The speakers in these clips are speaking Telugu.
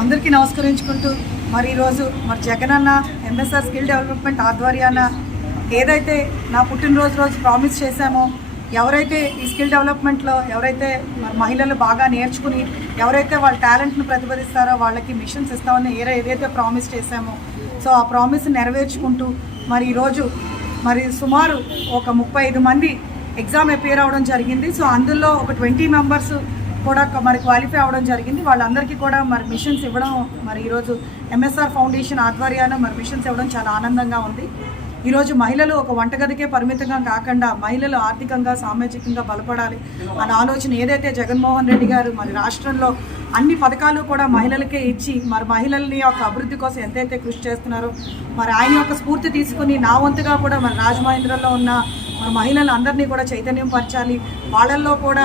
అందరికీ నమస్కరించుకుంటూ మరి ఈరోజు మరి జగనన్న ఎంఎస్ఆర్ స్కిల్ డెవలప్మెంట్ ఆధ్వర్యాన ఏదైతే నా పుట్టినరోజు రోజు ప్రామిస్ చేశామో ఎవరైతే ఈ స్కిల్ డెవలప్మెంట్లో ఎవరైతే మరి మహిళలు బాగా నేర్చుకుని ఎవరైతే వాళ్ళ టాలెంట్ను ప్రతిపాదిస్తారో వాళ్ళకి మిషన్స్ ఇస్తామని ఏ ఏదైతే ప్రామిస్ చేశామో సో ఆ ప్రామిస్ నెరవేర్చుకుంటూ మరి ఈరోజు మరి సుమారు ఒక ముప్పై ఐదు మంది ఎగ్జామ్ అపేర్ అవ్వడం జరిగింది. సో అందులో ఒక ట్వంటీ మెంబర్స్ కూడా మరి క్వాలిఫై అవ్వడం జరిగింది. వాళ్ళందరికీ కూడా మరి మిషన్స్ ఇవ్వడం మరి ఈరోజు ఎంఎస్ఆర్ ఫౌండేషన్ ఆధ్వర్యాన మరి మిషన్స్ ఇవ్వడం చాలా ఆనందంగా ఉంది. ఈరోజు మహిళలు ఒక వంటగదికే పరిమితంగా కాకుండా మహిళలు ఆర్థికంగా సామాజికంగా బలపడాలి అనే ఆలోచన ఏదైతే జగన్మోహన్ రెడ్డి గారు మరి రాష్ట్రంలో అన్ని పథకాలు కూడా మహిళలకే ఇచ్చి మరి మహిళల్ని యొక్క అభివృద్ధి కోసం ఎంతైతే కృషి చేస్తున్నారో మరి ఆయన యొక్క స్ఫూర్తి తీసుకుని నా వంతుగా కూడా మరి రాజమహేంద్రలో ఉన్న మన మహిళలు అందరినీ కూడా చైతన్యం పరచాలి. వాళ్ళల్లో కూడా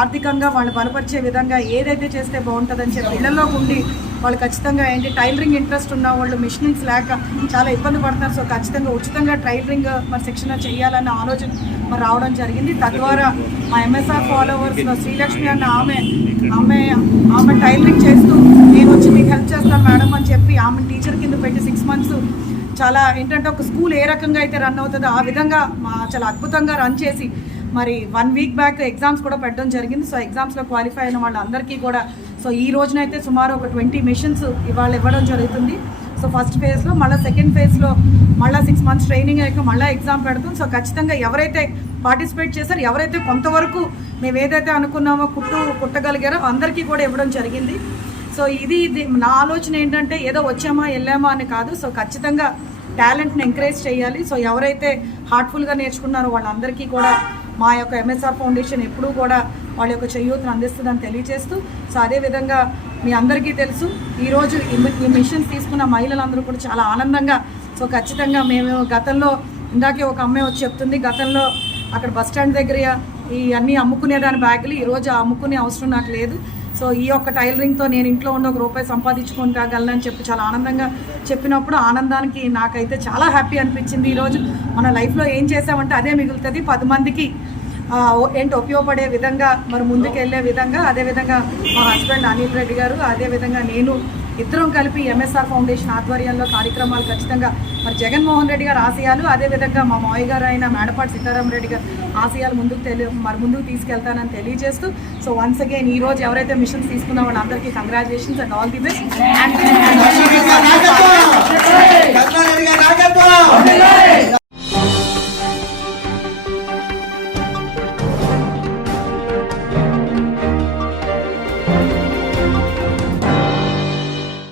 ఆర్థికంగా వాళ్ళు బలపరిచే విధంగా ఏదైతే చేస్తే బాగుంటుందని చెప్పి ఇళ్ళలో ఉండి వాళ్ళు ఖచ్చితంగా ఏంటి టైలరింగ్ ఇంట్రెస్ట్ ఉన్న వాళ్ళు మిషనింగ్స్ లేక చాలా ఇబ్బంది పడుతున్నారు సో ఖచ్చితంగా ఉచితంగా టైలరింగ్ మరి శిక్షణ చేయాలన్న ఆలోచన మరి రావడం జరిగింది. తద్వారా మా ఎంఎస్ఆర్ ఫాలోవర్స్ శ్రీలక్ష్మి అన్న ఆమె ఆమె ఆమె టైలరింగ్ చేస్తూ నేను వచ్చి మీకు హెల్ప్ చేస్తాను మేడం అని చెప్పి ఆమె టీచర్ కింద పెట్టి సిక్స్ మంత్స్ చాలా ఏంటంటే ఒక స్కూల్ ఏ రకంగా అయితే రన్ అవుతుందో ఆ విధంగా మా చాలా అద్భుతంగా రన్ చేసి మరి వన్ వీక్ బ్యాక్ ఎగ్జామ్స్ కూడా పెట్టడం జరిగింది. సో ఎగ్జామ్స్లో క్వాలిఫై అయిన వాళ్ళందరికీ కూడా సో ఈ రోజునైతే సుమారు ఒక ట్వంటీ మిషన్స్ ఇవాళ ఇవ్వడం జరుగుతుంది. సో ఫస్ట్ ఫేజ్లో మళ్ళీ సెకండ్ ఫేజ్లో మళ్ళీ సిక్స్ మంత్స్ ట్రైనింగ్ అయ్యాక మళ్ళీ ఎగ్జామ్ పెడుతుంది. సో ఖచ్చితంగా ఎవరైతే పార్టిసిపేట్ చేశారో ఎవరైతే కొంతవరకు మేము ఏదైతే అనుకున్నామో కుట్టు కుట్టగలిగారో అందరికీ కూడా ఇవ్వడం జరిగింది. సో ఇది ఇది నా ఆలోచన ఏంటంటే ఏదో వచ్చామా వెళ్ళామా అని కాదు. సో ఖచ్చితంగా టాలెంట్ని ఎంకరేజ్ చేయాలి. సో ఎవరైతే హార్ట్ఫుల్గా నేర్చుకున్నారో వాళ్ళందరికీ కూడా మా యొక్క ఎంఎస్ఆర్ ఫౌండేషన్ ఎప్పుడూ కూడా వాళ్ళ యొక్క చేయూతను అందిస్తుందని తెలియజేస్తూ సో అదేవిధంగా మీ అందరికీ తెలుసు ఈరోజు ఈ మిషన్ తీసుకున్న మహిళలందరూ కూడా చాలా ఆనందంగా సో ఖచ్చితంగా మేము గతంలో ఇందాకే ఒక అమ్మాయి వచ్చి చెప్తుంది గతంలో అక్కడ బస్ స్టాండ్ దగ్గర ఈ అన్నీ అమ్ముకునేదాని బ్యాగులు ఈరోజు ఆ అమ్ముకునే అవసరం నాకు లేదు. సో ఈ యొక్క టైలరింగ్తో నేను ఇంట్లో ఉండి ఒక రూపాయి సంపాదించుకుంటాగలనని చెప్పి చాలా ఆనందంగా చెప్పినప్పుడు ఆనందానికి నాకైతే చాలా హ్యాపీ అనిపించింది. ఈరోజు మన లైఫ్లో ఏం చేసామంటే అదే మిగులుతుంది. పది మందికి ఏంటి ఉపయోగపడే విధంగా మరి ముందుకు వెళ్ళే విధంగా అదేవిధంగా మా హస్బెండ్ అనిల్ రెడ్డి గారు అదేవిధంగా నేను ఇద్దరం కలిపి ఎంఎస్ఆర్ ఫౌండేషన్ ఆధ్వర్యంలో కార్యక్రమాలు ఖచ్చితంగా మరి జగన్మోహన్ రెడ్డి గారు ఆశయాలు అదేవిధంగా మా మావయ్య గారు అయిన మేడపాటి సీతారాం రెడ్డి గారు ఆశయాలు ముందుకు తెలి మరి ముందుకు తీసుకెళ్తానని తెలియజేస్తూ సో వన్స్ అగైన్ ఈ రోజు ఎవరైతే మిషన్స్ తీసుకున్నా వాళ్ళందరికీ congratulations and all the best